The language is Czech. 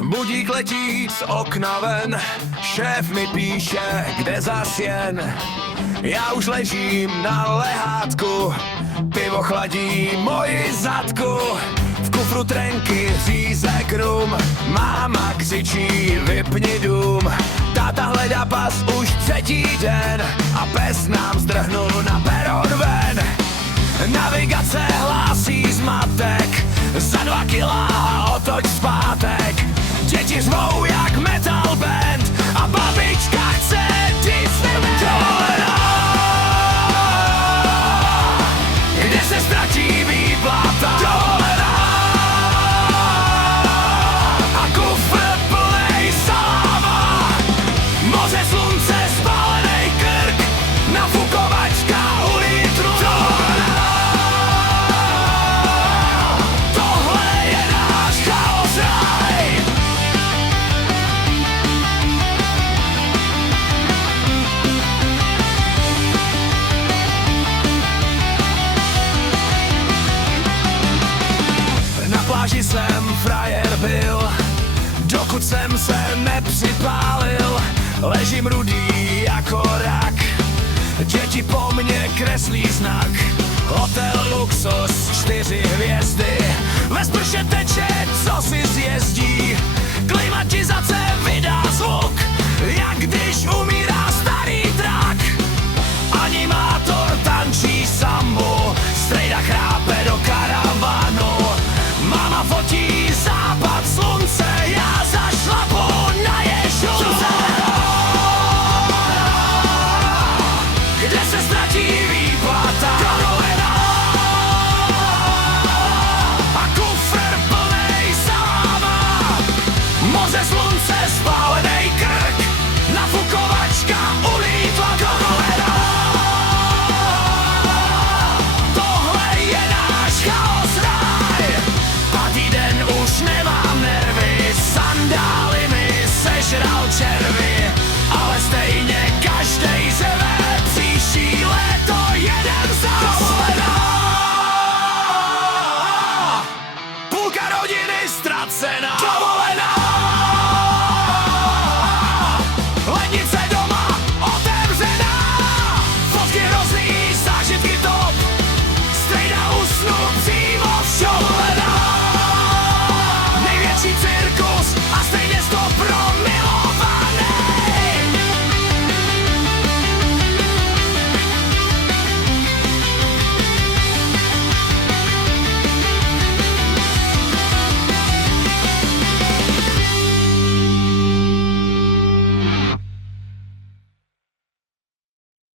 Budík letí z okna ven, šéf mi píše, kde zas jen. Já už ležím na lehátku, pivo chladí moji zadku. V kufru trenky, řízek rum, máma křičí, vypni dům. Táta hledá pas už třetí den a pes nám zdrhnul na peron ven. Navigace hlásí zmatek, za 2 kila a otoč zpátek. Děti řvou jak metal band a babička chce Disneyland. Kde se ztratí výplata, dovolená a kufr plnej saláma. Moře, slunce, spálenej krk, nafukovačka u litru. Tohle je náš chaos raj. Na pláži jsem frajer byl, dokud jsem se nepřipálil. Ležím rudý jako rak, děti po mně kreslí znak. Hotel luxus, 4 hvězdy, ve sprše teče, co si zjezdí. Klimatizace vydá zvuk, jak když umírá